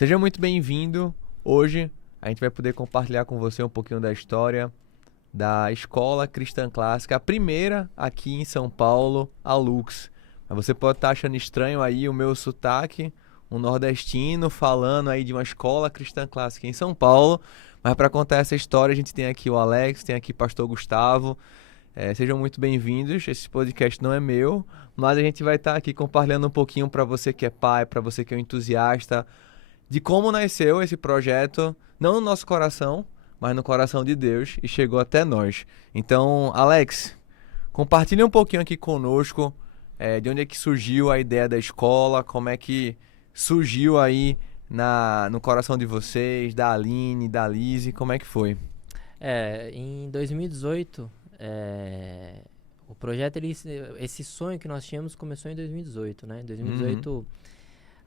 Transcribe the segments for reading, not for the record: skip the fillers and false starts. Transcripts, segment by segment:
Seja muito bem-vindo. Hoje a gente vai poder compartilhar com você um pouquinho da história da Escola Cristã Clássica, a primeira aqui em São Paulo, a Lux. Mas você pode estar achando estranho aí o meu sotaque, um nordestino falando aí de uma escola cristã clássica em São Paulo. Mas para contar essa história, a gente tem aqui o Alex, tem aqui o Pastor Gustavo. Sejam muito bem-vindos. Esse podcast não é meu, mas a gente vai estar aqui compartilhando um pouquinho para você que é pai, para você que é um entusiasta, de como nasceu esse projeto, não no nosso coração, mas no coração de Deus e chegou até nós. Então, Alex, compartilha um pouquinho aqui conosco, de onde é que surgiu a ideia da escola, como é que surgiu aí no coração de vocês, da Aline, da Lise, como é que foi? Em 2018, o projeto, esse sonho que nós tínhamos começou em 2018, né? Em 2018,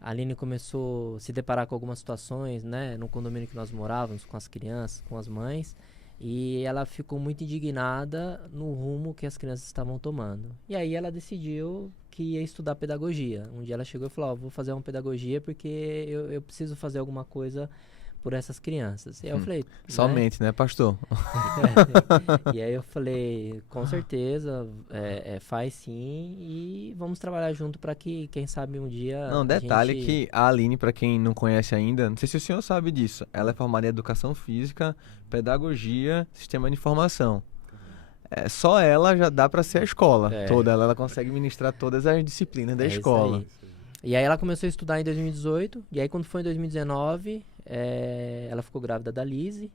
a Aline começou a se deparar com algumas situações, né? No condomínio que nós morávamos, com as crianças, com as mães, e ela ficou muito indignada no rumo que as crianças estavam tomando. E aí ela decidiu que ia estudar pedagogia. Um dia ela chegou e falou, vou fazer uma pedagogia porque eu preciso fazer alguma coisa por essas crianças. E aí eu falei... Somente, né, pastor? E aí eu falei, com certeza, faz sim e vamos trabalhar junto para que, quem sabe, um dia Não, detalhe que a Aline, para quem não conhece ainda, não sei se o senhor sabe disso, ela é formada em Educação Física, Pedagogia, Sistema de Informação. Só ela já dá para ser a escola toda, ela consegue ministrar todas as disciplinas da escola. Isso aí. E aí ela começou a estudar em 2018, e aí quando foi em 2019, ela ficou grávida da Lise,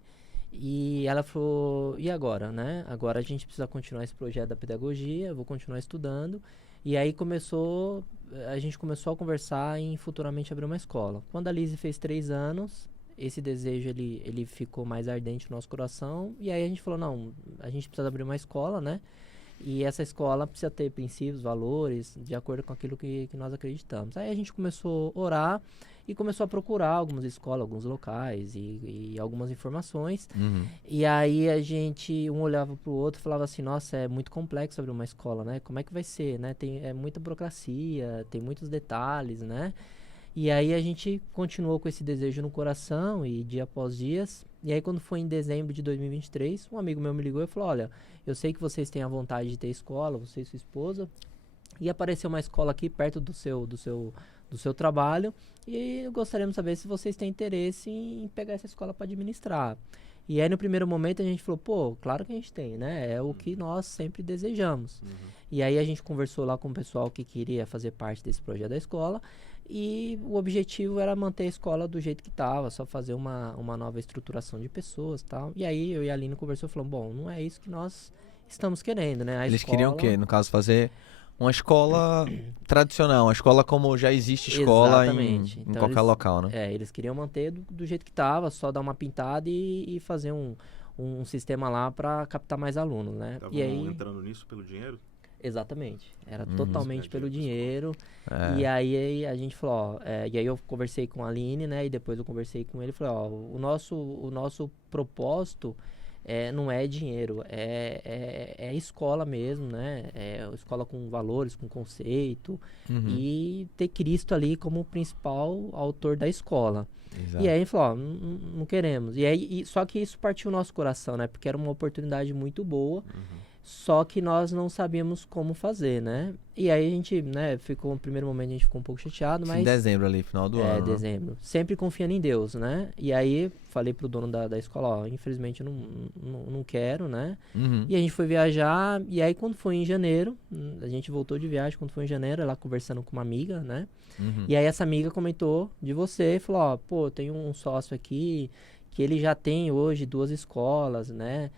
e ela falou, e agora, né? Agora a gente precisa continuar esse projeto da pedagogia, eu vou continuar estudando. E aí a gente começou a conversar em futuramente abrir uma escola. Quando a Lise fez 3 anos, esse desejo ele ficou mais ardente no nosso coração. E aí a gente falou, não, a gente precisa abrir uma escola, né? E essa escola precisa ter princípios, valores, de acordo com aquilo que nós acreditamos. Aí a gente começou a orar e começou a procurar algumas escolas, alguns locais e algumas informações. E aí a gente, um olhava para o outro e falava assim, nossa, é muito complexo abrir uma escola, né? Como é que vai ser, né? É muita burocracia, tem muitos detalhes, né? E aí a gente continuou com esse desejo no coração e dia após dias. E aí quando foi em dezembro de 2023, um amigo meu me ligou e falou, olha, eu sei que vocês têm a vontade de ter escola, você e sua esposa, e apareceu uma escola aqui perto do seu trabalho e gostaríamos de saber se vocês têm interesse em pegar essa escola para administrar. E aí no primeiro momento a gente falou, pô, claro que a gente tem, né? É o que nós sempre desejamos. E aí a gente conversou lá com o pessoal que queria fazer parte desse projeto da escola e o objetivo era manter a escola do jeito que estava, só fazer uma nova estruturação de pessoas e tal. E aí eu e a Aline conversou e falamos, bom, não é isso que nós estamos querendo, né? Eles queriam o quê? No caso, fazer uma escola tradicional, uma escola como já existe escola em então qualquer local, né? Eles queriam manter do jeito que estava, só dar uma pintada e fazer um sistema lá para captar mais alunos, né? Estavam E aí entrando nisso pelo dinheiro? Exatamente, era totalmente pelo dinheiro. É. E aí a gente falou, e aí eu conversei com a Aline, né? E depois eu conversei com ele e falei, o nosso propósito não é dinheiro, é escola mesmo, né? É escola com valores, com conceito e ter Cristo ali como o principal autor da escola. Exato. E aí a gente falou, não queremos. E aí, só que isso partiu o nosso coração, né? Porque era uma oportunidade muito boa. Só que nós não sabíamos como fazer, né? E aí a gente, né, no primeiro momento a gente ficou um pouco chateado, mas... Em dezembro ali, final do ano, dezembro. Sempre confiando em Deus, né? E aí falei pro dono da escola, infelizmente eu não quero, né? E a gente foi viajar, e aí quando foi em janeiro, a gente voltou de viagem, quando foi em janeiro, ela conversando com uma amiga, né? E aí essa amiga comentou de você e falou, pô, tem um sócio aqui que ele já tem hoje 2 escolas, né?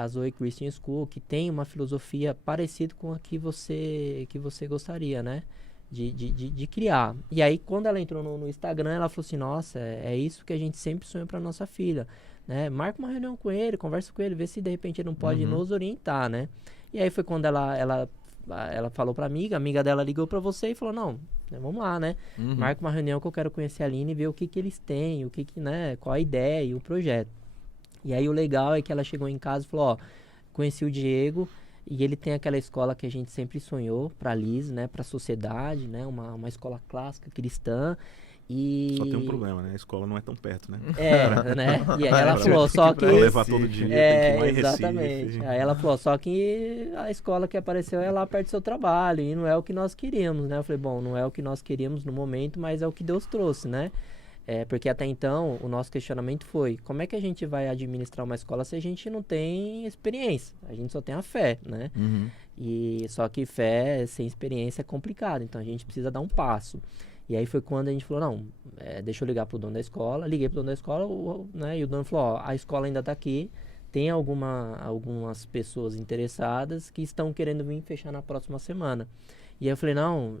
A Zoe Christian School, que tem uma filosofia parecida com a que você gostaria, né? De criar. E aí, quando ela entrou no Instagram, ela falou assim, nossa, é isso que a gente sempre sonha para nossa filha, né? Marca uma reunião com ele, conversa com ele, vê se de repente ele não pode nos orientar, né? E aí foi quando ela falou pra amiga, a amiga dela ligou pra você e falou, não, vamos lá, né? Marca uma reunião que eu quero conhecer a Aline e ver o que eles têm, né? Qual a ideia e o projeto. E aí o legal é que ela chegou em casa e falou, conheci o Diego e ele tem aquela escola que a gente sempre sonhou pra Liz, né? Pra sociedade, né? Uma escola clássica, cristã, Só tem um problema, né? A escola não é tão perto, né? Né? E aí ela falou, só que... Pra levar todo dia, tem que ir lá em exatamente. Recife. Aí ela falou, só que a escola que apareceu é lá perto do seu trabalho, e não é o que nós queríamos, né? Eu falei, bom, não é o que nós queríamos no momento, mas é o que Deus trouxe, né? Porque até então, o nosso questionamento foi, como é que a gente vai administrar uma escola se a gente não tem experiência? A gente só tem a fé, né? Uhum. E só que fé sem experiência é complicado, então a gente precisa dar um passo. E aí foi quando a gente falou, não, deixa eu ligar pro dono da escola. Liguei pro dono da escola, né, e o dono falou, ó, a escola ainda tá aqui, tem algumas pessoas interessadas que estão querendo vir fechar na próxima semana. E aí eu falei, não,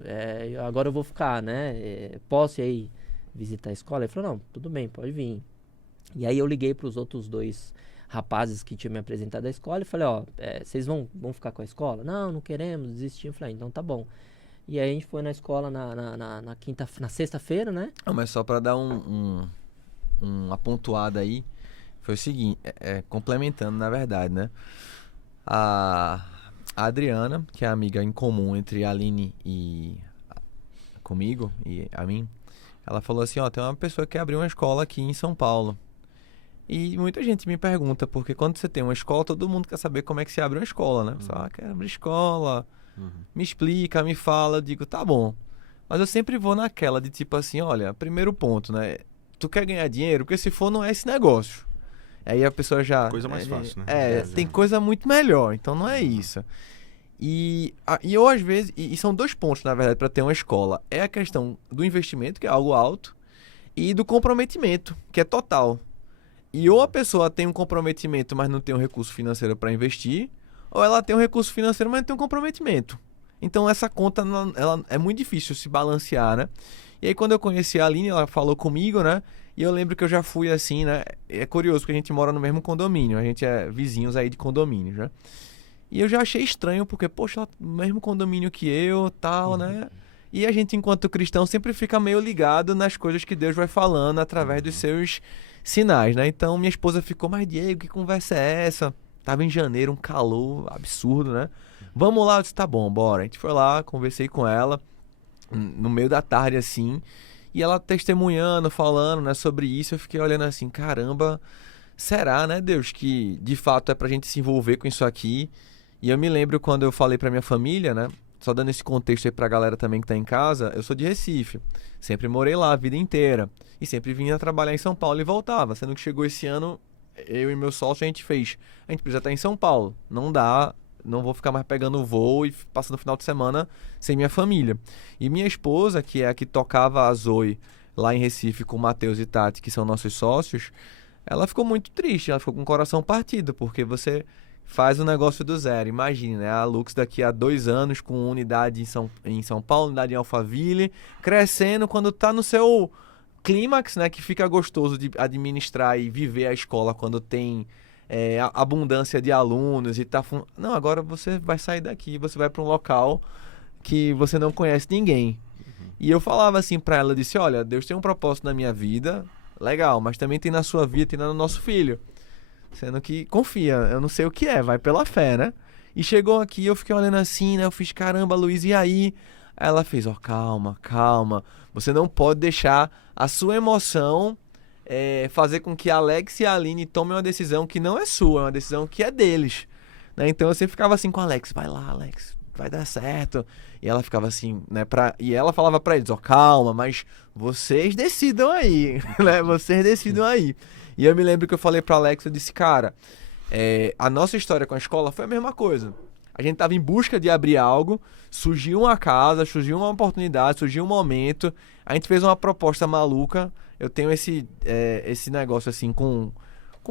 agora eu vou ficar, né, posso ir aí visitar a escola? Ele falou, não, tudo bem, pode vir. E aí eu liguei pros outros 2 rapazes que tinham me apresentado à escola e falei, ó, vocês vão ficar com a escola? Não, não queremos, desistir. Eu falei, então tá bom. E aí a gente foi na escola na sexta-feira, né? Não, mas só para dar uma pontuada aí, foi o seguinte, complementando na verdade, né? A Adriana, que é a amiga em comum entre a Aline e comigo e a mim, ela falou assim, ó, tem uma pessoa que abriu uma escola aqui em São Paulo. E muita gente me pergunta, porque quando você tem uma escola, todo mundo quer saber como é que se abre uma escola, né? Só quer abrir escola, me explica, me fala, eu digo, tá bom. Mas eu sempre vou naquela de tipo assim, olha, primeiro ponto, né? Tu quer ganhar dinheiro? Porque se for, não é esse negócio. Aí a pessoa já... Coisa mais fácil, né? Tem coisa muito melhor, então não é isso. E eu, às vezes... E são 2 pontos, na verdade, para ter uma escola. É a questão do investimento, que é algo alto, e do comprometimento, que é total. E ou a pessoa tem um comprometimento, mas não tem um recurso financeiro para investir, ou ela tem um recurso financeiro, mas não tem um comprometimento. Então essa conta, ela é muito difícil se balancear, né? E aí quando eu conheci a Aline, ela falou comigo, né? E eu lembro que eu já fui assim, né? É curioso, porque a gente mora no mesmo condomínio, a gente é vizinhos aí de condomínios, né? E eu já achei estranho, porque, poxa, ela no mesmo condomínio que eu, tal, né? E a gente, enquanto cristão, sempre fica meio ligado nas coisas que Deus vai falando através dos seus sinais, né? Então minha esposa ficou, mas Diego, que conversa é essa? Tava em janeiro, um calor absurdo, né? Vamos lá, eu disse, tá bom, bora. A gente foi lá, conversei com ela, no meio da tarde, assim, e ela testemunhando, falando, né, sobre isso, eu fiquei olhando assim, caramba, será, né, Deus, que de fato é pra gente se envolver com isso aqui? E eu me lembro quando eu falei pra minha família, né, só dando esse contexto aí pra galera também que tá em casa, eu sou de Recife, sempre morei lá a vida inteira, e sempre vinha trabalhar em São Paulo e voltava, sendo que chegou esse ano, eu e meu sócio, a gente precisa estar em São Paulo, não dá, não vou ficar mais pegando voo e passando o final de semana sem minha família. E minha esposa, que é a que tocava a Zoe lá em Recife com o Matheus e Tati, que são nossos sócios, ela ficou muito triste, ela ficou com o coração partido, porque você faz o negócio do zero. Imagine, né? A Lux daqui a 2 anos com unidade em São Paulo, unidade em Alphaville, crescendo quando tá no seu clímax, né? Que fica gostoso de administrar e viver a escola quando tem abundância de alunos e tá... Não, agora você vai sair daqui, você vai para um local que você não conhece ninguém. E eu falava assim para ela, eu disse, olha, Deus tem um propósito na minha vida, legal, mas também tem na sua vida, tem no nosso filho. Sendo que, confia, eu não sei o que vai pela fé, né? E chegou aqui, eu fiquei olhando assim, né? Eu fiz, caramba, Luiz, e aí? Aí ela fez, calma, calma. Você não pode deixar a sua emoção fazer com que Alex e a Aline tomem uma decisão que não é sua, é uma decisão que é deles. Né? Então eu sempre ficava assim com o Alex, vai lá, Alex, vai dar certo. E ela ficava assim, né? E ela falava pra eles, calma, mas vocês decidam aí, né? Vocês decidam aí. E eu me lembro que eu falei pra Alex, eu disse, cara, a nossa história com a escola foi a mesma coisa. A gente tava em busca de abrir algo, surgiu uma casa, surgiu uma oportunidade, surgiu um momento, a gente fez uma proposta maluca. Eu tenho esse negócio assim com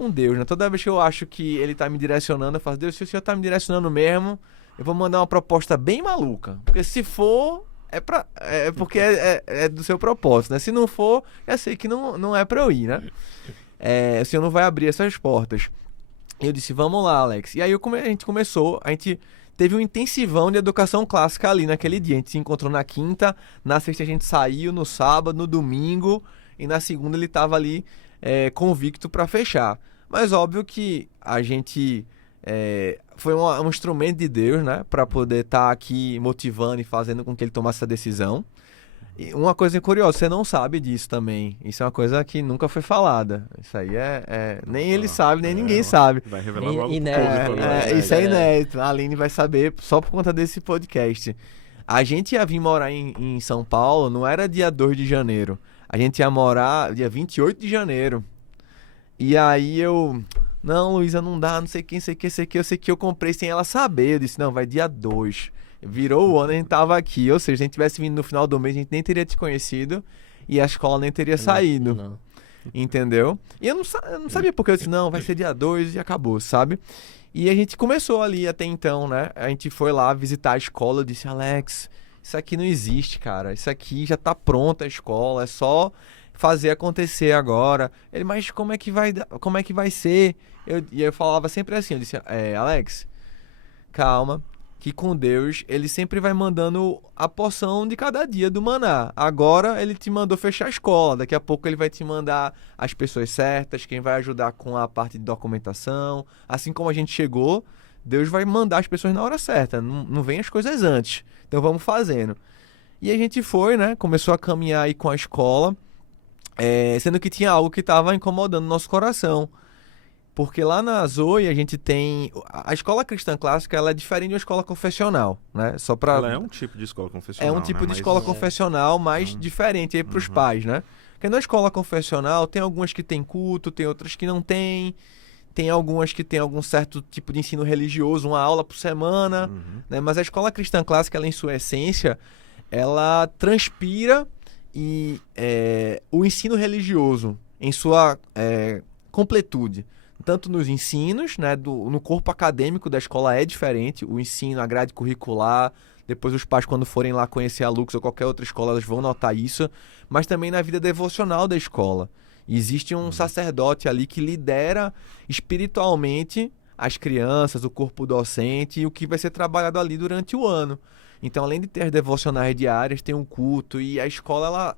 Deus, né? Toda vez que eu acho que ele tá me direcionando, eu falo, Deus, se o Senhor tá me direcionando mesmo, eu vou mandar uma proposta bem maluca. Porque se for, porque é do seu propósito, né? Se não for, eu sei que não é pra eu ir, né? O Senhor não vai abrir essas portas. Eu disse, vamos lá, Alex. E aí a gente começou, a gente teve um intensivão de educação clássica ali naquele dia. A gente se encontrou na quinta, na sexta a gente saiu, no sábado, no domingo, e na segunda ele estava ali convicto para fechar. Mas óbvio que a gente foi um instrumento de Deus, né, para poder estar aqui motivando e fazendo com que ele tomasse essa decisão. E uma coisa curiosa, você não sabe disso também. Isso é uma coisa que nunca foi falada. Isso aí nem ele sabe, nem ninguém sabe. Vai revelar logo Inédito, Isso é inédito. A Aline vai saber só por conta desse podcast. A gente ia vir morar em São Paulo, não era dia 2 de janeiro. A gente ia morar dia 28 de janeiro. E aí não, Luísa, não dá, não sei quem, sei que, eu sei que eu comprei sem ela saber. Eu disse, não, vai dia 2. Virou o ano, a gente tava aqui. Ou seja, se a gente tivesse vindo no final do mês, a gente nem teria te conhecido e a escola nem teria saído. Não. Entendeu? E eu não sabia porque eu disse, não, vai ser dia 2 e acabou, sabe? E a gente começou ali até então, né? A gente foi lá visitar a escola, eu disse, Alex, isso aqui não existe, cara. Isso aqui já tá pronta a escola, é só fazer acontecer agora. Ele, mas como é que vai ser? E eu falava sempre assim, eu disse, Alex, calma, que com Deus ele sempre vai mandando a porção de cada dia do maná. Agora ele te mandou fechar a escola, daqui a pouco ele vai te mandar as pessoas certas, quem vai ajudar com a parte de documentação. Assim como a gente chegou, Deus vai mandar as pessoas na hora certa, não vem as coisas antes. Então vamos fazendo. E a gente foi, né, começou a caminhar aí com a escola, sendo que tinha algo que estava incomodando o nosso coração. Porque lá na Zoe a gente tem... A escola cristã clássica, ela é diferente de uma escola confessional, né? Só pra... Ela é um tipo de escola confessional, É um tipo de Mas escola confessional, mas diferente aí pros pais, né? Porque na escola confessional tem algumas que tem culto, tem outras que não tem. Tem algumas que tem algum certo tipo de ensino religioso, uma aula por semana, né? Mas a escola cristã clássica, ela em sua essência, ela transpira o ensino religioso em sua completude. Tanto nos ensinos, né, no corpo acadêmico da escola é diferente, o ensino, a grade curricular, depois os pais quando forem lá conhecer a Lux ou qualquer outra escola, elas vão notar isso, mas também na vida devocional da escola. Existe um sacerdote ali que lidera espiritualmente as crianças, o corpo docente e o que vai ser trabalhado ali durante o ano. Então, além de ter as devocionais diárias, tem um culto e a escola, ela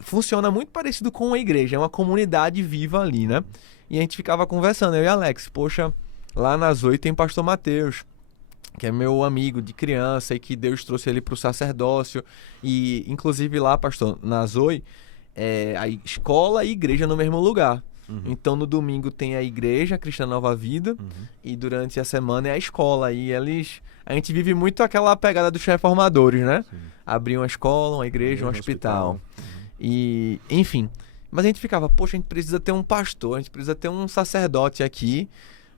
funciona muito parecido com uma igreja, é uma comunidade viva ali, né? E a gente ficava conversando, eu e Alex, poxa, lá na Zoe tem pastor Mateus, que é meu amigo de criança e que Deus trouxe ele para o sacerdócio. E, inclusive lá, pastor, na Zoe, a escola e igreja no mesmo lugar. Então, no domingo tem a igreja, a Cristã Nova Vida, e durante a semana é a escola. E a gente vive muito aquela pegada dos reformadores, né? Sim. Abrir uma escola, uma igreja, um hospital. E, enfim... Mas a gente ficava, poxa, a gente precisa ter um pastor, a gente precisa ter um sacerdote aqui,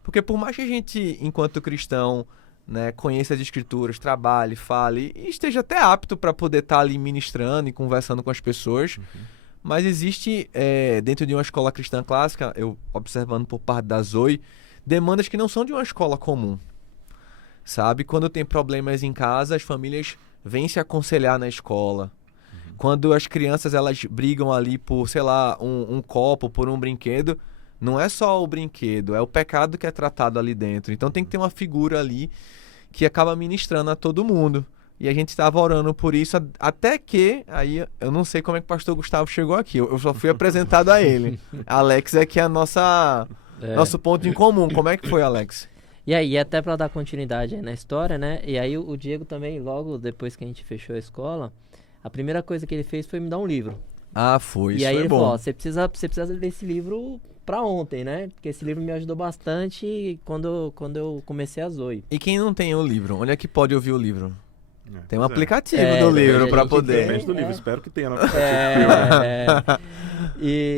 porque por mais que a gente, enquanto cristão, né, conheça as escrituras, trabalhe, fale, e esteja até apto para poder estar ali ministrando e conversando com as pessoas, mas existe, dentro de uma escola cristã clássica, eu observando por parte da Zoe, demandas que não são de uma escola comum, sabe? Quando tem problemas em casa, as famílias vêm se aconselhar na escola. Quando as crianças elas brigam ali por, sei lá, um copo, por um brinquedo, não é só o brinquedo, é o pecado que é tratado ali dentro. Então tem que ter uma figura ali que acaba ministrando a todo mundo. E a gente estava orando por isso, até que, aí eu não sei como é que o pastor Gustavo chegou aqui, eu só fui apresentado a ele. Alex é que é nosso ponto em comum. Como é que foi, Alex? E aí, até para dar continuidade aí na história, né? E aí o Diego também, logo depois que a gente fechou a escola, a primeira coisa que ele fez foi me dar um livro. Ah, foi. E isso aí é ele bom. falou, você precisa ler esse livro pra ontem, né? Porque esse livro me ajudou bastante quando eu comecei a Zoe. E quem não tem o livro, onde é que pode ouvir o livro? Tem um pois aplicativo do livro pra poder. Depende do livro, espero que tenha no aplicativo.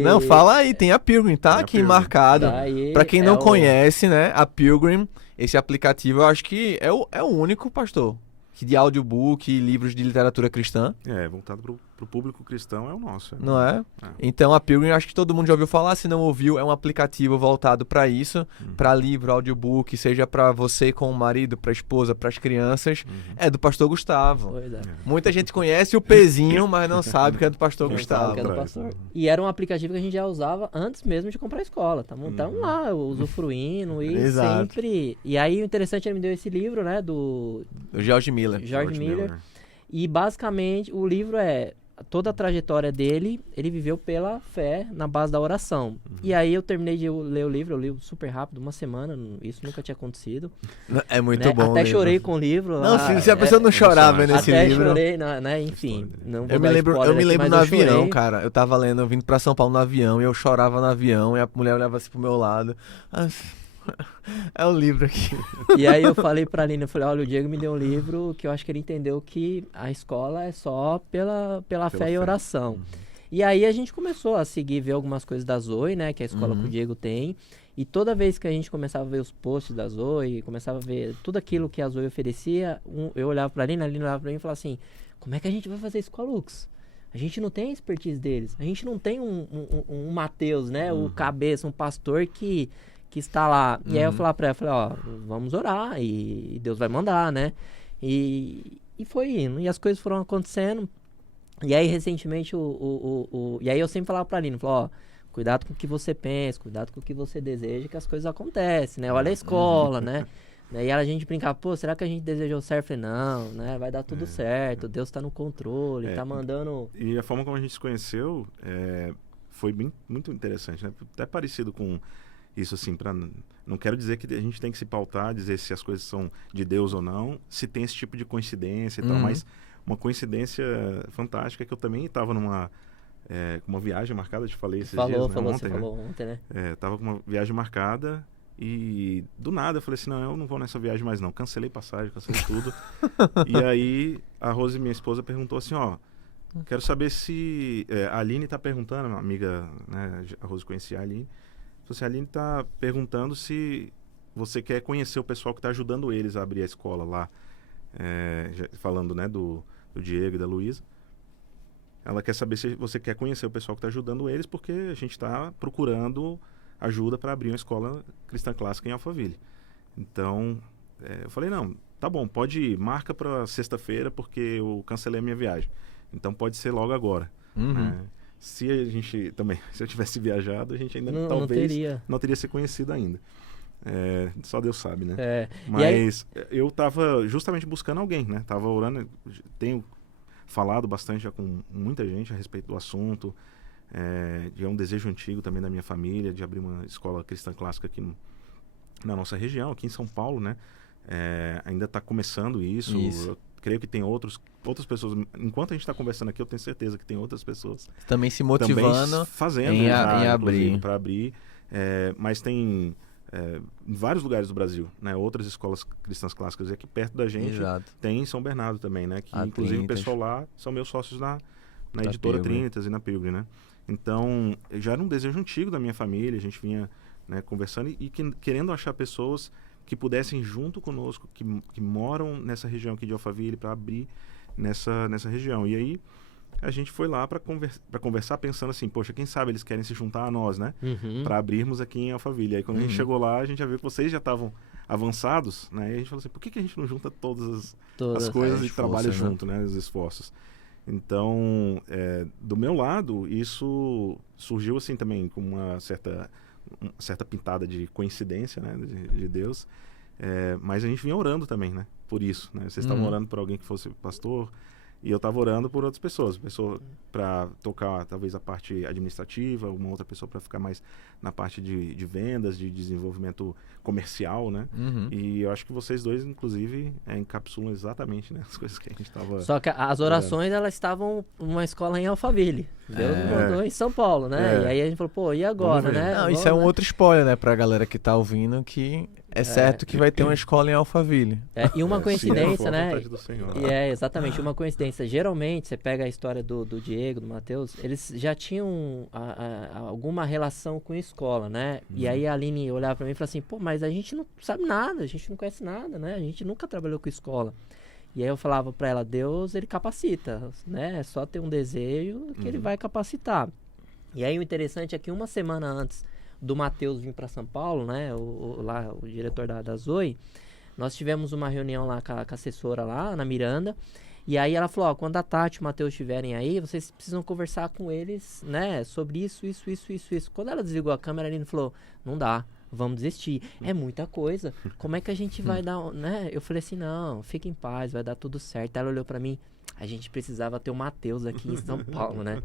Não, fala aí, tem a Pilgrim, tá Tem a aqui Pilgrim. marcado. Daí Pra quem não conhece, né, a Pilgrim, esse aplicativo, eu acho que é o único, pastor, que de audiobook e livros de literatura cristã. Voltado pro público cristão é o nosso. Não é? Então a Pilgrim, acho que todo mundo já ouviu falar, se não ouviu, é um aplicativo voltado para isso, para livro, audiobook, seja para você com o marido, para a esposa, para as crianças. É do pastor Gustavo. Pois é. Muita gente conhece o Pezinho, mas não sabe que é do pastor Não Gustavo. sabe que é do pastor. E era um aplicativo que a gente já usava antes mesmo de comprar a escola. Tamo lá, usufruindo e Exato. sempre... E aí o interessante, ele me deu esse livro, né, do O George Miller. George Miller. E basicamente o livro toda a trajetória dele, ele viveu pela fé, na base da oração. E aí eu terminei de ler o livro, eu li super rápido, uma semana, isso nunca tinha acontecido. É muito né? bom. Até chorei com o livro. Não, lá, se a pessoa não chorava nesse até livro... chorei, né? Enfim, não vou Eu me dar lembro spoiler aqui, mas no eu avião, chorei. cara. Eu tava lendo, eu vindo pra São Paulo no avião, e eu chorava no avião, e a mulher olhava assim pro meu lado. É o livro aqui. E aí eu falei pra Aline, eu falei, olha, o Diego me deu um livro que eu acho que ele entendeu que a escola é só pela fé e oração. E aí a gente começou a seguir, ver algumas coisas da Zoe, né, que é a escola que o Diego tem. E toda vez que a gente começava a ver os posts da Zoe, começava a ver tudo aquilo que a Zoe oferecia, eu olhava pra Aline, a Aline olhava pra mim e falava assim, como é que a gente vai fazer isso com a Lux? A gente não tem a expertise deles. A gente não tem um Mateus, né, o cabeça, um pastor que está lá. E aí eu falava pra ela, ó, vamos orar e Deus vai mandar, né? E foi indo. E as coisas foram acontecendo. E aí, recentemente, e aí eu sempre falava pra Aline, falava, ó, cuidado com o que você pensa, cuidado com o que você deseja, que as coisas acontecem, né? Olha a escola, né? E aí a gente brincava, pô, será que a gente desejou certo? Eu falei, não, né? Vai dar tudo certo, Deus tá no controle, tá mandando... E a forma como a gente se conheceu foi muito interessante, né? Até parecido com... Isso assim, não quero dizer que a gente tem que se pautar, dizer se as coisas são de Deus ou não, se tem esse tipo de coincidência e tal, mas uma coincidência fantástica é que eu também estava com uma viagem marcada, eu te falei esses dias, né? Você falou ontem, né? Tava com uma viagem marcada e do nada eu falei assim, não, eu não vou nessa viagem mais não, cancelei passagem, cancelei tudo. E aí a Rose, minha esposa, perguntou assim, ó, quero saber se... a Aline está perguntando, uma amiga, né, a Rose conhecia a Aline, a Aline está perguntando se você quer conhecer o pessoal que está ajudando eles a abrir a escola lá, falando, né, do Diego e da Luísa. Ela quer saber se você quer conhecer o pessoal que está ajudando eles, porque a gente está procurando ajuda para abrir uma escola cristã clássica em Alphaville. Então, eu falei, não, tá bom, pode ir, marca para sexta-feira, porque eu cancelei a minha viagem. Então pode ser logo agora. Se eu tivesse viajado, a gente ainda talvez não teria se conhecido ainda. Só Deus sabe, né? Mas eu estava justamente buscando alguém, né? Tava orando, tenho falado bastante já com muita gente a respeito do assunto. É um desejo antigo também da minha família de abrir uma escola cristã clássica aqui na nossa região, aqui em São Paulo, né? Ainda está começando isso. Eu creio que tem outras pessoas. Enquanto a gente está conversando aqui, eu tenho certeza que tem outras pessoas também se motivando fazendo em abrir. Para abrir. Mas tem em vários lugares do Brasil, né? Outras escolas cristãs clássicas. E aqui perto da gente tem em São Bernardo também, né? Que inclusive o pessoal lá são meus sócios na editora Trinitas e na Pilgrim, né? Então, já era um desejo antigo da minha família. A gente vinha, né, conversando e querendo achar pessoas que pudessem junto conosco, que moram nessa região aqui de Alphaville, para abrir nessa região. E aí a gente foi lá para conversar pensando assim, poxa, quem sabe eles querem se juntar a nós, né? Para abrirmos aqui em Alphaville. Aí quando a gente chegou lá, a gente já viu que vocês já estavam avançados, né? E a gente falou assim, por que a gente não junta todas as coisas e trabalha junto, né? Os esforços. Então, do meu lado, isso surgiu assim também com uma certa pintada de coincidência, né, de Deus, mas a gente vinha orando também, né, por isso, né, vocês estavam orando por alguém que fosse pastor, e eu estava orando por outras pessoas para tocar talvez a parte administrativa, uma outra pessoa para ficar mais na parte de vendas, de desenvolvimento comercial, né? E eu acho que vocês dois, inclusive, encapsulam exatamente, né, as coisas que a gente estava... Só que as orações, elas estavam numa escola em Alphaville. Deus mandou em São Paulo, né? E aí a gente falou, pô, e agora, né? Não, isso é um outro spoiler, né, pra galera que tá ouvindo, que é certo que vai ter uma escola em Alphaville. E uma coincidência, né? Exatamente, uma coincidência. Geralmente, você pega a história do Diego, do Mateus, eles já tinham alguma relação com a escola, né? E aí a Aline olhava pra mim e falava assim, pô, mas a gente não sabe nada, a gente não conhece nada, né? A gente nunca trabalhou com escola. E aí eu falava pra ela, Deus, ele capacita, né? É só ter um desejo que ele vai capacitar. E aí o interessante é que uma semana antes do Mateus vir para São Paulo, né? O diretor da Zoe, nós tivemos uma reunião lá com a assessora lá, na Miranda. E aí ela falou, ó, quando a Tati e o Mateus estiverem aí, vocês precisam conversar com eles, né? Sobre isso. Quando ela desligou a câmera, a Aline falou, não dá. Vamos desistir. É muita coisa. Como é que a gente vai dar, né? Eu falei assim, não, fica em paz, vai dar tudo certo. Ela olhou pra mim, a gente precisava ter o Mateus aqui em São Paulo, né?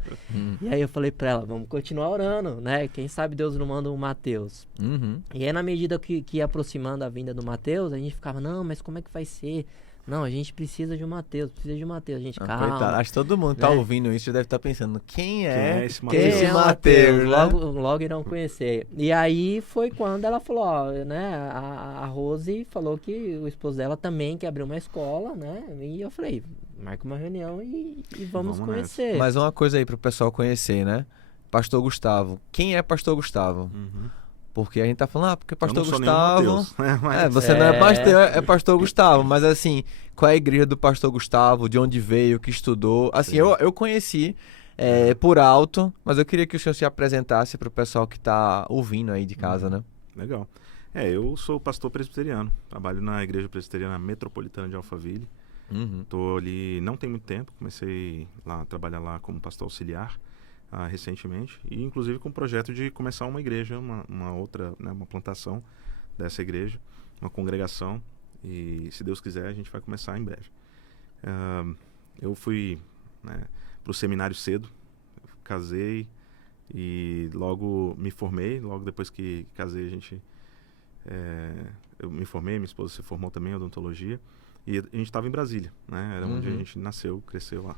E aí eu falei pra ela, vamos continuar orando, né? Quem sabe Deus não manda um Mateus. E aí na medida que ia aproximando a vinda do Mateus, a gente ficava, não, mas como é que vai ser? Não, a gente precisa de um Mateus, precisa de um Mateus. A gente, calma. Coitado, acho que todo mundo tá né? ouvindo isso já deve estar pensando, quem é esse Quem Mateus? é o Mateus, Mateus? né? Logo irão conhecer. E aí foi quando ela falou, ó, né? A Rose falou que o esposo dela também quer abrir uma escola, né? E eu falei, marca uma reunião e vamos Vamos conhecer. Mas uma coisa aí pro pessoal conhecer, né? Pastor Gustavo. Quem é Pastor Gustavo? Porque a gente tá falando, porque Pastor Eu não sou nenhum Gustavo... Mateus, né? Mas- Você não é pastor, é Pastor Gustavo. Mas assim, qual é a igreja do Pastor Gustavo? De onde veio, que estudou? Assim, Sim. eu conheci por alto, mas eu queria que o senhor se apresentasse pro pessoal que tá ouvindo aí de casa, né? Legal. Eu sou pastor presbiteriano. Trabalho na Igreja Presbiteriana Metropolitana de Alphaville. Tô ali não tem muito tempo. Comecei a trabalhar lá como pastor auxiliar recentemente. E inclusive com o projeto de começar uma igreja, uma outra, né, uma plantação dessa igreja, uma congregação. E se Deus quiser, a gente vai começar em breve. Eu fui, né, pro seminário cedo. Casei e logo me formei. Logo depois que casei, eu me formei, minha esposa se formou também em odontologia. E a gente estava em Brasília, né? Era onde a gente nasceu, cresceu lá.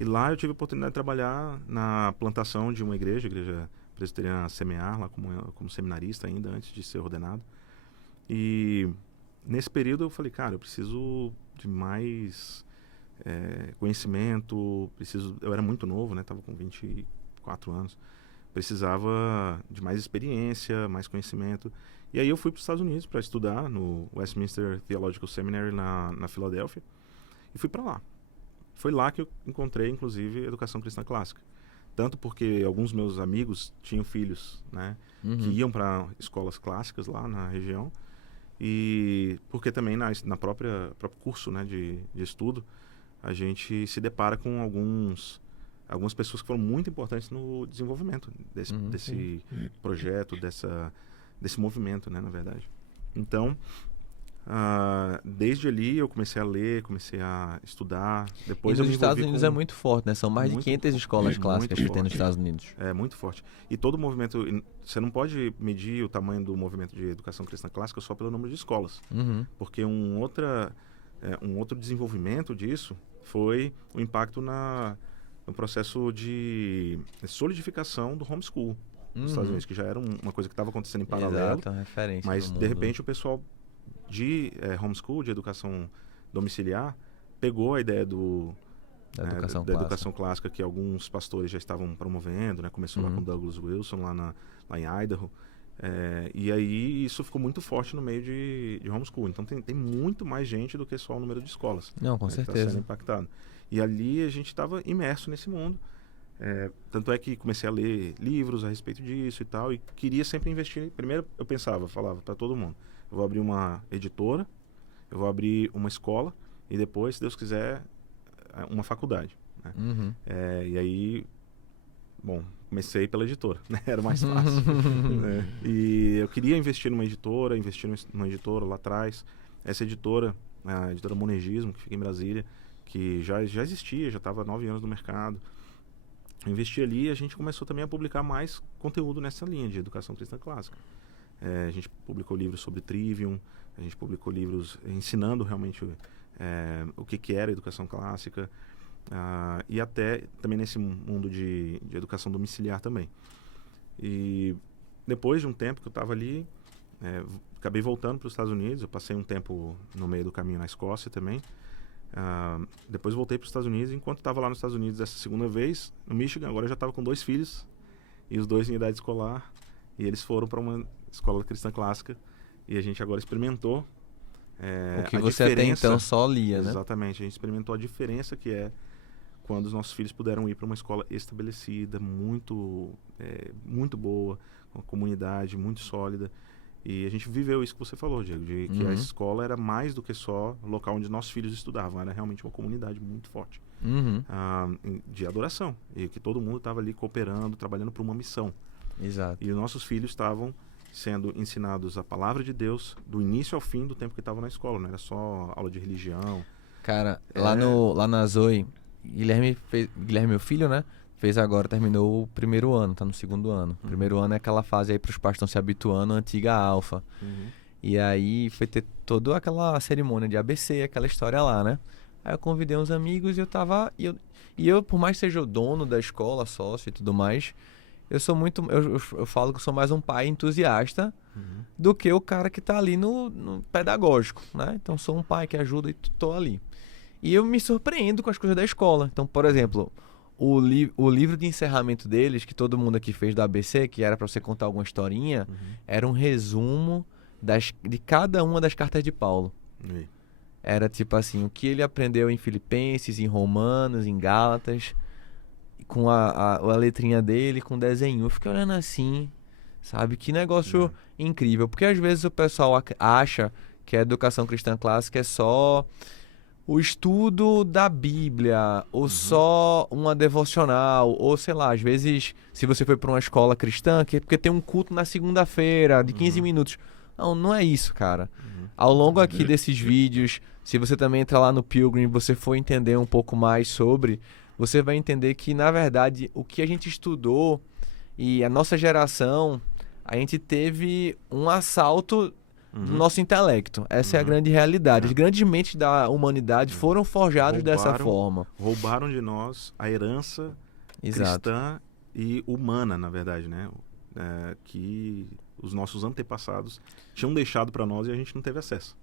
E lá eu tive a oportunidade de trabalhar na plantação de uma igreja presbiteriana Semear, lá como seminarista ainda, antes de ser ordenado. E nesse período eu falei, cara, eu preciso de mais conhecimento, eu era muito novo, né? Tava com 24 anos. Precisava de mais experiência, mais conhecimento. E aí eu fui para os Estados Unidos para estudar no Westminster Theological Seminary na Filadélfia e fui para lá. Foi lá que eu encontrei, inclusive, educação cristã clássica. Tanto porque alguns meus amigos tinham filhos, né, que iam para escolas clássicas lá na região, e porque também na próprio curso, né, de estudo, a gente se depara com algumas pessoas que foram muito importantes no desenvolvimento desse projeto, desse movimento, né, na verdade. Então, desde ali eu comecei a ler, comecei a estudar. Depois E eu nos me Estados envolvi Unidos com... é muito forte, né? São mais de Muito 500 escolas muito clássicas que tem nos forte. Estados Unidos. É muito forte. E todo movimento, você não pode medir o tamanho do movimento de educação cristã clássica só pelo número de escolas. Porque um outro desenvolvimento disso foi o impacto no processo de solidificação do homeschool nos Estados Unidos, que já era uma coisa que estava acontecendo em paralelo. Exato, é uma referência Mas, no de mundo. repente, o pessoal de homeschool, de educação domiciliar, pegou a ideia Da da educação clássica. educação clássica que alguns pastores já estavam promovendo, né? Começou lá com Douglas Wilson, lá em Idaho. E aí isso ficou muito forte no meio de homeschool. Então tem muito mais gente do que só o número de escolas. Não, com Que está certeza. sendo impactado. E ali a gente estava imerso nesse mundo. Tanto é que comecei a ler livros a respeito disso e tal, e queria sempre investir. Primeiro eu falava para todo mundo, eu vou abrir uma editora, eu vou abrir uma escola e depois, se Deus quiser, uma faculdade, né? E aí, bom, comecei pela editora, né? Era mais fácil. Né? E eu queria investir numa editora lá atrás. Essa editora, a editora Monegismo, que fica em Brasília, que já existia, já estava há 9 anos no mercado. Eu investi ali e a gente começou também a publicar mais conteúdo nessa linha de educação cristã clássica. A gente publicou livros sobre Trivium, a gente publicou livros ensinando realmente o que era educação clássica, e até também nesse mundo de educação domiciliar também. E depois de um tempo que eu estava ali, acabei voltando para os Estados Unidos. Eu passei um tempo no meio do caminho na Escócia também. Depois voltei para os Estados Unidos. Enquanto estava lá nos Estados Unidos essa segunda vez, no Michigan, agora eu já estava com 2 filhos, e os 2 em idade escolar, e eles foram para uma escola cristã clássica, e a gente agora experimentou O que a você até diferença. então só lia, né? Exatamente, a gente experimentou a diferença que é quando os nossos filhos puderam ir para uma escola estabelecida, muito boa, uma comunidade muito sólida. E a gente viveu isso que você falou, Diego, de que a escola era mais do que só o local onde nossos filhos estudavam, era realmente uma comunidade muito forte, de adoração, e que todo mundo estava ali cooperando, trabalhando por uma missão. Exato. E os nossos filhos estavam sendo ensinados a palavra de Deus do início ao fim do tempo que estavam na escola, não era só aula de religião. Cara, lá na Zoe, Guilherme, meu filho, né? Fez agora, terminou o primeiro ano, tá no segundo ano. O primeiro ano é aquela fase aí pros pais estão se habituando, a antiga alfa. E aí foi ter toda aquela cerimônia de ABC, aquela história lá, né? Aí eu convidei uns amigos e eu tava. E eu, por mais que seja o dono da escola, sócio e tudo mais, eu sou muito. Eu falo que eu sou mais um pai entusiasta do que o cara que tá ali no pedagógico, né? Então sou um pai que ajuda e tô ali. E eu me surpreendo com as coisas da escola. Então, por exemplo, o livro de encerramento deles, que todo mundo aqui fez da ABC, que era pra você contar alguma historinha, era um resumo de cada uma das cartas de Paulo. Era tipo assim, o que ele aprendeu em Filipenses, em Romanos, em Gálatas, com a letrinha dele, com o desenho. Eu fiquei olhando assim, sabe? Que negócio incrível. Porque às vezes o pessoal acha que a educação cristã clássica é só o estudo da Bíblia, ou só uma devocional, ou sei lá, às vezes, se você foi para uma escola cristã, que é porque tem um culto na segunda-feira, de 15 minutos. Não é isso, cara. Ao longo aqui desses vídeos, se você também entrar lá no Pilgrim, você for entender um pouco mais sobre, você vai entender que, na verdade, o que a gente estudou e a nossa geração, a gente teve um assalto do nosso intelecto. Essa é a grande realidade. As grandes mentes da humanidade foram forjadas dessa forma. Roubaram de nós a herança cristã e humana, na verdade, né? Que os nossos antepassados tinham deixado para nós e a gente não teve acesso.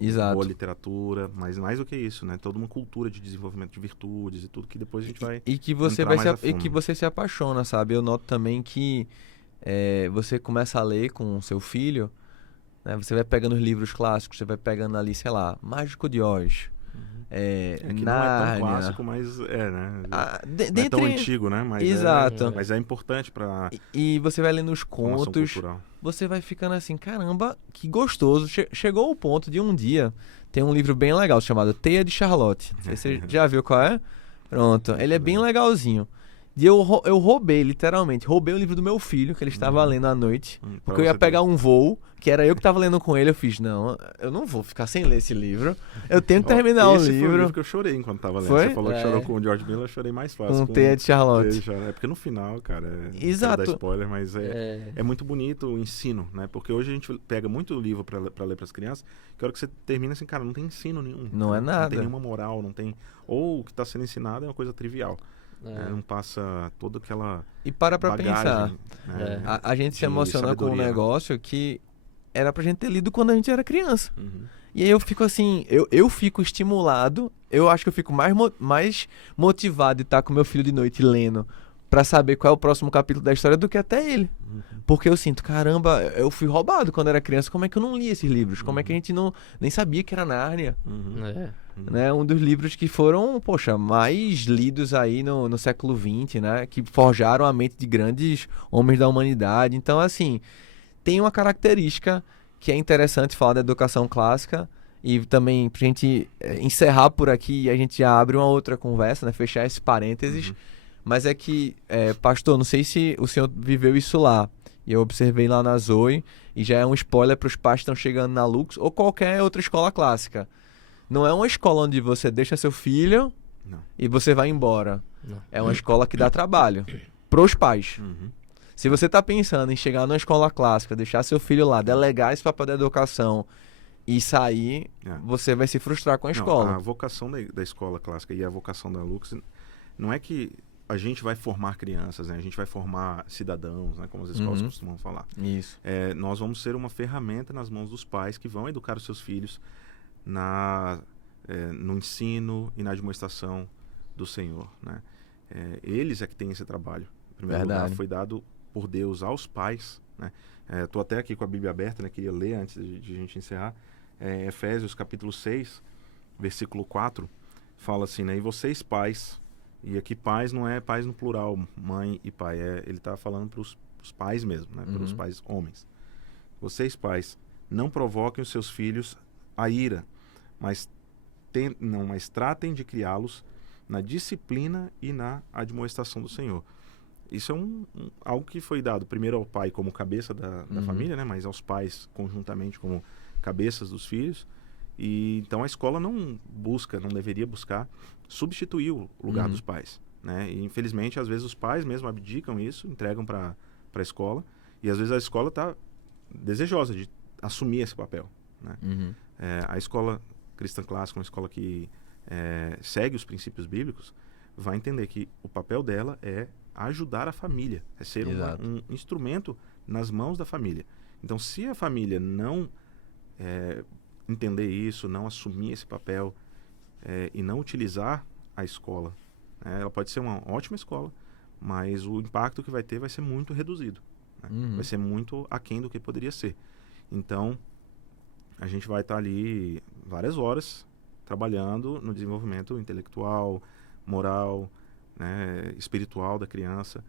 Exato. Boa literatura, mas mais do que isso, né? Toda uma cultura de desenvolvimento de virtudes e tudo que depois a gente vai e que você entrar mais a e fundo. que você se apaixona, sabe? Eu noto também que você começa a ler com o seu filho, né? Você vai pegando os livros clássicos, você vai pegando ali, sei lá, Mágico de Oz, que não é Nárnia. tão clássico, mas né? Não é tão antigo, né? Mas Exato. mas é importante para E você vai lendo os formação contos, cultural. você vai ficando assim, caramba, que gostoso. Chegou o ponto de um dia, tem um livro bem legal chamado Teia de Charlotte. Você já viu qual é? Pronto, ele é bem legalzinho. E eu roubei, literalmente, roubei o livro do meu filho, que ele estava lendo à noite, porque eu ia pegar um voo, que era eu que estava lendo com ele. Eu fiz, não, eu não vou ficar sem ler esse livro, eu tenho que terminar o Esse foi o livro. livro que eu chorei enquanto estava lendo. Foi? Você falou que chorou com o George Miller, eu chorei mais fácil. Com Teia de Charlotte. É porque no final, cara, Exato. não quero dar spoiler, mas é muito bonito o ensino, né? Porque hoje a gente pega muito livro para ler para as crianças, que a hora que você termina assim, cara, não tem ensino nenhum. Não é nada. Não tem nenhuma moral, não tem... Ou o que está sendo ensinado é uma coisa trivial. Não passa toda aquela E para bagagem, pensar, né, a gente se de emociona com um sabedoria. negócio que era pra gente ter lido quando a gente era criança. E aí eu fico assim, eu fico estimulado, eu acho que eu fico mais motivado de estar com meu filho de noite lendo pra saber qual é o próximo capítulo da história do que até ele. Porque eu sinto, caramba, eu fui roubado quando era criança, como é que eu não li esses livros? Como é que a gente nem sabia que era Nárnia? Né? Um dos livros que foram, poxa, mais lidos aí no século XX, né? Que forjaram a mente de grandes homens da humanidade. Então, assim, tem uma característica que é interessante falar da educação clássica e também pra gente encerrar por aqui, a gente já abre uma outra conversa, né? Fechar esse parênteses. Mas é que, pastor, não sei se o senhor viveu isso lá. E eu observei lá na Zoe, e já é um spoiler para os pais que estão chegando na Lux ou qualquer outra escola clássica. Não é uma escola onde você deixa seu filho e você vai embora. Não. É uma escola que dá trabalho pros pais. Se você está pensando em chegar numa escola clássica, deixar seu filho lá, delegar esse papel da educação e sair, você vai se frustrar com a escola. A vocação da escola clássica e a vocação da Lux não é que a gente vai formar crianças, né? A gente vai formar cidadãos, né? Como as escolas costumam falar. Isso. Nós vamos ser uma ferramenta nas mãos dos pais que vão educar os seus filhos no ensino e na demonstração do Senhor, né? Eles é que têm esse trabalho. Em primeiro lugar, foi dado por Deus aos pais, né? Estou até aqui com a Bíblia aberta, né? Queria ler antes de a gente encerrar. Efésios capítulo 6, versículo 4, fala assim, né? E vocês pais... E aqui pais não é pais no plural, mãe e pai. Ele está falando para os pais mesmo, né? Para os pais homens. Vocês pais, não provoquem os seus filhos a ira, mas tratem de criá-los na disciplina e na admoestação do Senhor. Isso é algo que foi dado primeiro ao pai como cabeça da família, né? Mas aos pais conjuntamente como cabeças dos filhos. E então a escola não deveria buscar substituir o lugar dos pais, né? E infelizmente às vezes os pais mesmo abdicam isso, entregam para a escola, e às vezes a escola está desejosa de assumir esse papel, né? A escola cristã clássica, uma escola que segue os princípios bíblicos, vai entender que o papel dela é ajudar a família, é ser um instrumento nas mãos da família. Então, se a família não entender isso, não assumir esse papel e não utilizar a escola, né, ela pode ser uma ótima escola, mas o impacto que vai ter vai ser muito reduzido, né? Vai ser muito aquém do que poderia ser. Então, a gente vai estar ali várias horas trabalhando no desenvolvimento intelectual, moral, né, espiritual da criança,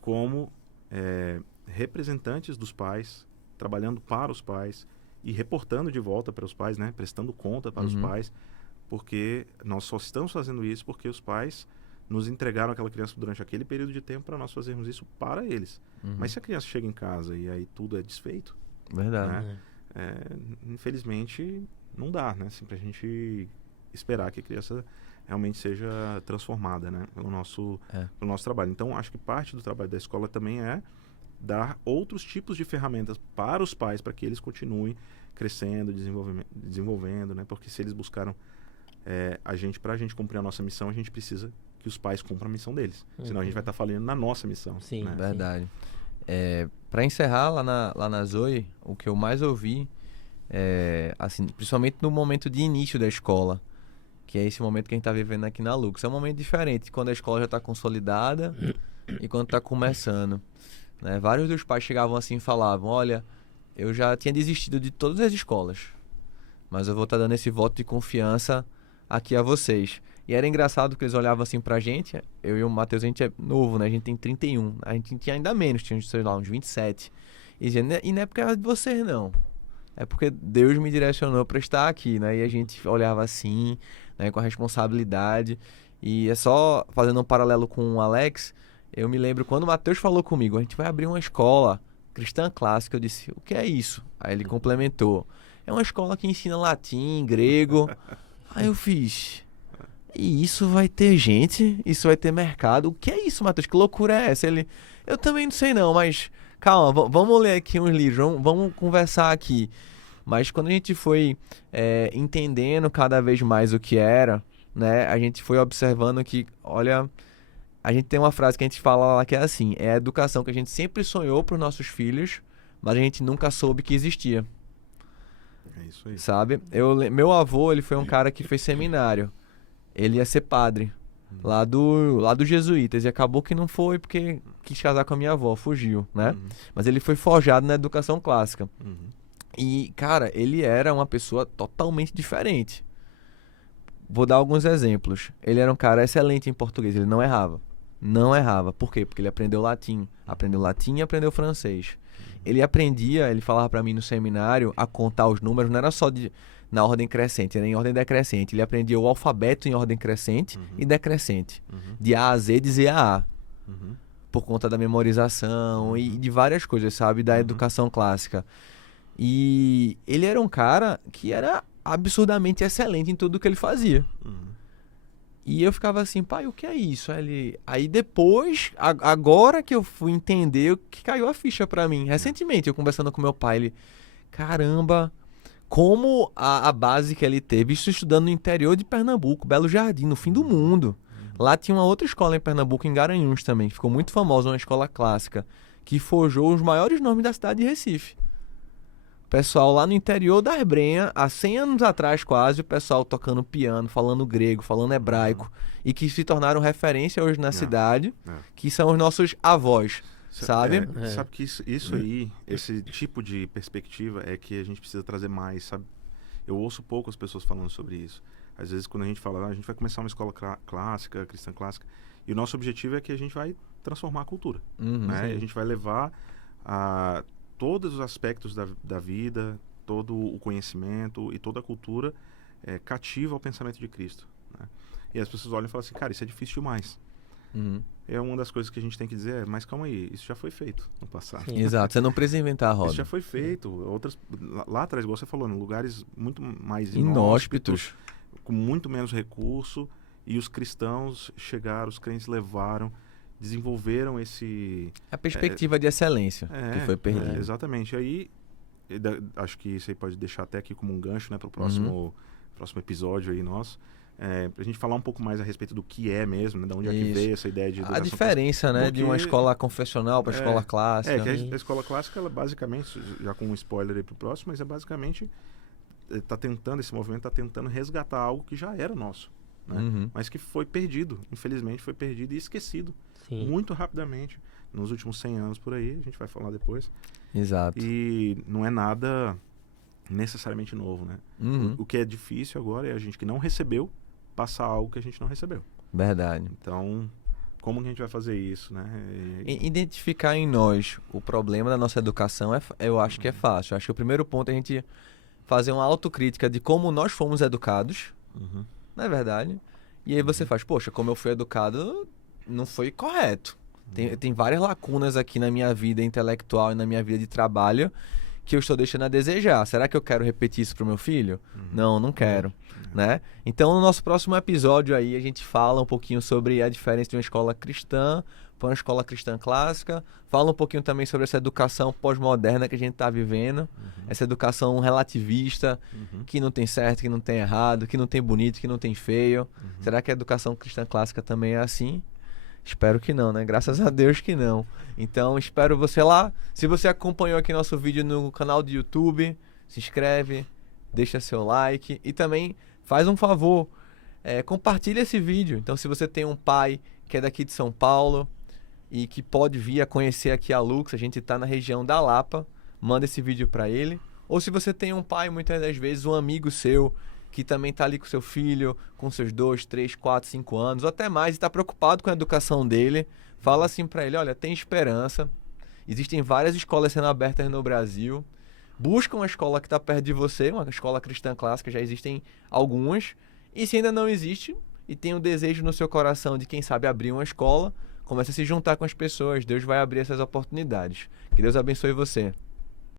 como representantes dos pais, trabalhando para os pais e reportando de volta para os pais, né, prestando conta para os pais, porque nós só estamos fazendo isso porque os pais nos entregaram aquela criança durante aquele período de tempo para nós fazermos isso para eles. Mas se a criança chega em casa e aí tudo é desfeito, Verdade. né, infelizmente não dá, né, assim, pra gente esperar que a criança realmente seja transformada, né, pelo nosso trabalho. Então, acho que parte do trabalho da escola também é dar outros tipos de ferramentas para os pais, para que eles continuem crescendo, desenvolvendo, né, porque se eles buscaram para a gente cumprir a nossa missão, a gente precisa que os pais cumpram a missão deles. Senão a gente vai estar falhando na nossa missão. Sim, né? Verdade. Para encerrar, lá na Zoe, o que eu mais ouvi, assim, principalmente no momento de início da escola, que é esse momento que a gente está vivendo aqui na Lux, é um momento diferente, quando a escola já está consolidada e quando está começando. Né? Vários dos pais chegavam assim e falavam, olha, eu já tinha desistido de todas as escolas, mas eu vou estar dando esse voto de confiança aqui a vocês. E era engraçado que eles olhavam assim pra gente, eu e o Matheus, a gente é novo, né? A gente tem 31, a gente tinha ainda menos, tinha, sei lá, uns 27. E dizia, e não é por causa de vocês, não. É porque Deus me direcionou para estar aqui, né? E a gente olhava assim, né, com a responsabilidade. E é só fazendo um paralelo com o Alex, eu me lembro quando o Matheus falou comigo, a gente vai abrir uma escola cristã clássica, eu disse, o que é isso? Aí ele complementou, é uma escola que ensina latim, grego. Aí eu fiz, e isso vai ter gente? Isso vai ter mercado? O que é isso, Matheus? Que loucura é essa? Ele, eu também não sei não, mas calma, vamos ler aqui uns livros, vamos conversar aqui. Mas quando a gente foi entendendo cada vez mais o que era, né, a gente foi observando que, olha, a gente tem uma frase que a gente fala lá que é assim, é a educação que a gente sempre sonhou para os nossos filhos, mas a gente nunca soube que existia. É isso aí. Sabe? Meu avô, ele foi um cara que fez seminário. Ele ia ser padre lá do Jesuítas. E acabou que não foi porque quis casar com a minha avó, fugiu, né? Mas ele foi forjado na educação clássica. E, cara, ele era uma pessoa totalmente diferente. Vou dar alguns exemplos. Ele era um cara excelente em português, ele não errava. Não errava. Por quê? Porque ele aprendeu latim e aprendeu francês. Ele falava pra mim no seminário, a contar os números, não era só na ordem crescente, era em ordem decrescente. Ele aprendia o alfabeto em ordem crescente e decrescente. De A a Z dizer A. Por conta da memorização e de várias coisas, sabe? Da educação clássica. E ele era um cara que era absurdamente excelente em tudo que ele fazia. E eu ficava assim, pai, o que é isso? Aí depois, agora que eu fui entender, que caiu a ficha pra mim. Recentemente, eu conversando com meu pai, ele, caramba, como a base que ele teve, isso estudando no interior de Pernambuco, Belo Jardim, no fim do mundo. Lá tinha uma outra escola em Pernambuco, em Garanhuns também, que ficou muito famosa, uma escola clássica, que forjou os maiores nomes da cidade de Recife. Pessoal lá no interior da Brenha, há 100 anos atrás quase, o pessoal tocando piano, falando grego, falando hebraico, e que se tornaram referência hoje na cidade, que são os nossos avós, sabe? Sabe que isso aí, esse tipo de perspectiva é que a gente precisa trazer mais, sabe? Eu ouço poucas pessoas falando sobre isso. Às vezes quando a gente fala, a gente vai começar uma escola clássica, cristã clássica, e o nosso objetivo é que a gente vai transformar a cultura, né? E a gente vai levar a todos os aspectos da vida, todo o conhecimento e toda a cultura cativa ao pensamento de Cristo, né? E as pessoas olham e falam assim, cara, isso é difícil demais. é uma das coisas que a gente tem que dizer, mas calma aí, isso já foi feito no passado. Sim. Exato, você não precisa inventar a roda. Isso já foi feito. Outras, lá atrás, igual você falou, em lugares muito mais Inóspitos. com muito menos recurso, e os cristãos chegaram, os crentes levaram, desenvolveram esse... A perspectiva de excelência que foi perdida. Exatamente. Aí, acho que isso aí pode deixar até aqui como um gancho, né, para o próximo episódio aí nosso. Pra gente falar um pouco mais a respeito do que é mesmo, né, de onde é que veio essa ideia de educação. A diferença, né, de uma escola confessional para a escola clássica. Que a escola clássica, ela basicamente, já com um spoiler aí pro próximo, mas é basicamente, esse movimento está tentando resgatar algo que já era nosso, né? Mas que foi perdido, infelizmente foi perdido e esquecido. Sim. Muito rapidamente, nos últimos 100 anos por aí, a gente vai falar depois. Exato. E não é nada necessariamente novo, né? O que é difícil agora é a gente que não recebeu passar algo que a gente não recebeu. Verdade. Então, como que a gente vai fazer isso, né? Identificar em nós o problema da nossa educação, eu acho que é fácil. Eu acho que o primeiro ponto é a gente fazer uma autocrítica de como nós fomos educados, não é verdade? E aí você faz, poxa, como eu fui educado, não foi correto. Tem várias lacunas aqui na minha vida intelectual e na minha vida de trabalho que eu estou deixando a desejar. Será que eu quero repetir isso pro meu filho? Não quero, né? Então, no nosso próximo episódio aí, a gente fala um pouquinho sobre a diferença de uma escola cristã para uma escola cristã clássica. Fala um pouquinho também sobre essa educação pós-moderna que a gente está vivendo. Essa educação relativista, que não tem certo, que não tem errado, que não tem bonito, que não tem feio. Será que a educação cristã clássica também é assim? Espero que não, né? Graças a Deus que não. Então, espero você lá. Se você acompanhou aqui nosso vídeo no canal do YouTube, se inscreve, deixa seu like e também faz um favor, compartilha esse vídeo. Então, se você tem um pai que é daqui de São Paulo e que pode vir a conhecer aqui a Lux, a gente está na região da Lapa, manda esse vídeo para ele. Ou se você tem um pai, muitas das vezes, um amigo seu que também está ali com seu filho, com seus 2, 3, 4, 5 anos, ou até mais, e está preocupado com a educação dele, fala assim para ele, olha, tem esperança, existem várias escolas sendo abertas no Brasil, busca uma escola que está perto de você, uma escola cristã clássica, já existem algumas, e se ainda não existe, e tem um desejo no seu coração de, quem sabe, abrir uma escola, comece a se juntar com as pessoas, Deus vai abrir essas oportunidades. Que Deus abençoe você.